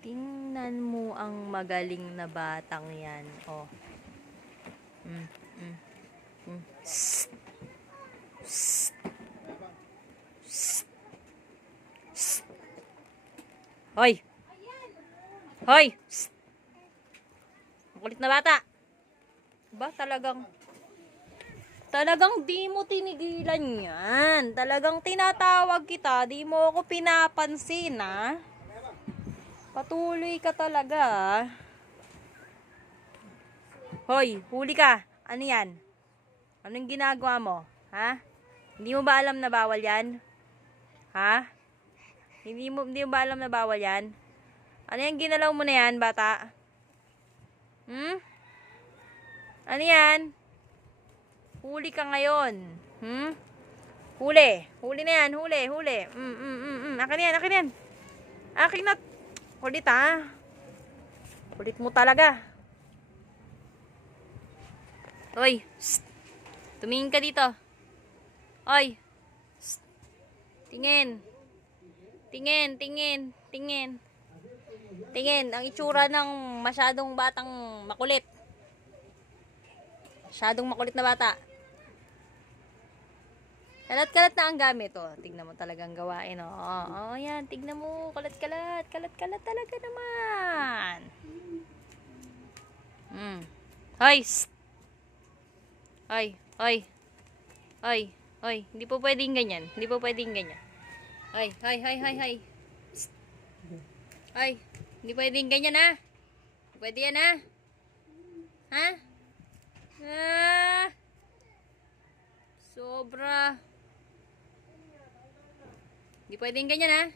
Tingnan mo ang magaling na batang yan. Oh. Psst. Psst. Psst. Psst. Hoy! Hoy! Psst. Makulit na bata. Ba, talagang di mo tinigilan yan. Talagang tinatawag kita, di mo ako pinapansin, ha? Patuloy ka talaga, ha? Hoy, huli ka. Ano yan? Anong ginagawa mo? Ha? Hindi mo ba alam na bawal yan? Ha? Hindi mo ba alam na bawal yan? Ano yung ginalaw mo na yan, bata? Ano yan? Huli ka ngayon. Huli. Huli na yan. Huli. Akin yan. Akin na. Kulit, ha? Kulit mo talaga. Hoy. Psst. Tumingin ka dito. Hoy. Psst. Tingin. Tingin. Ang itsura ng masyadong batang makulit. Masyadong makulit na bata. Kalat-kalat na ang gamit, oh. Tignan mo talagang gawain, oh. Oh, yan. Tignan mo. Kalat-kalat. Kalat-kalat talaga naman. Hoy. Hoy. Hindi po pwedeng ganyan. Hoy. Psst. Hoy. Hindi pwedeng ganyan, ha? Pwede yan, ha? Ha? Sobra. Hindi pwedeng ganyan, ha?